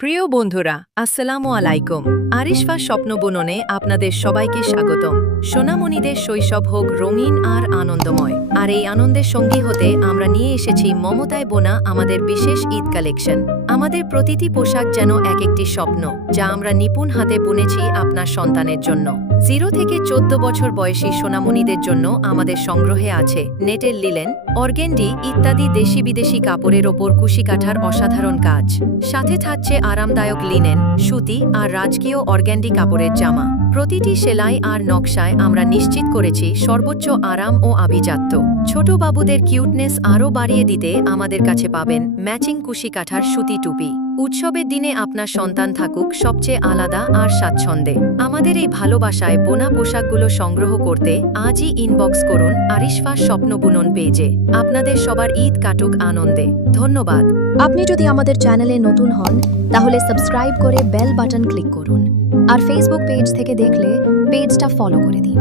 প্রিয় বন্ধুরা, আসসালামু আলাইকুম। আরিশফা স্বপ্ন বুননে আপনাদের সবাইকে স্বাগতম। সোনামণিদের শৈশব হোক রঙিন আর আনন্দময়। আর এই আনন্দের সঙ্গী হতে আমরা নিয়ে এসেছি মমতায় বোনা আমাদের বিশেষ ঈদ কালেকশন। আমাদের প্রতিটি পোশাক যেন এক একটি স্বপ্ন, যা আমরা নিপুণ হাতে বুনেছি আপনার সন্তানের জন্য। 0 থেকে 14 বছর বয়সী সোনামণিদের জন্য আমাদের সংগ্রহে আছে নেটের লিলেন, অর্গেন্ডি ইত্যাদি দেশি বিদেশি কাপড়ের ওপর কুশিকাঠার অসাধারণ কাজ। সাথে থাকছে আরামদায়ক লিনেন, সুতি আর রাজকীয় অর্গ্যান্ডি কাপড়ের জামা। প্রতিটি সেলাই আর নকশায় আমরা নিশ্চিত করেছি সর্বোচ্চ আরাম ও আভিজাত্য। ছোট বাবুদের কিউটনেস আরও বাড়িয়ে দিতে আমাদের কাছে পাবেন ম্যাচিং কুশিকাঠার সুতি টুপি। উৎসবের দিনে আপনার সন্তান থাকুক সবচেয়ে আলাদা আর স্বাচ্ছন্দ্যে। আমাদের এই ভালোবাসায় বোনা পোশাকগুলো সংগ্রহ করতে আজই ইনবক্স করুন আরিশফা স্বপ্ন বুনন পেজে। আপনাদের সবার ঈদ কাটুক আনন্দে। ধন্যবাদ। আপনি যদি আমাদের চ্যানেলে নতুন হন তাহলে সাবস্ক্রাইব করে বেল বাটন ক্লিক করুন আর ফেসবুক পেজ থেকে দেখলে পেজটা ফলো করে দিন।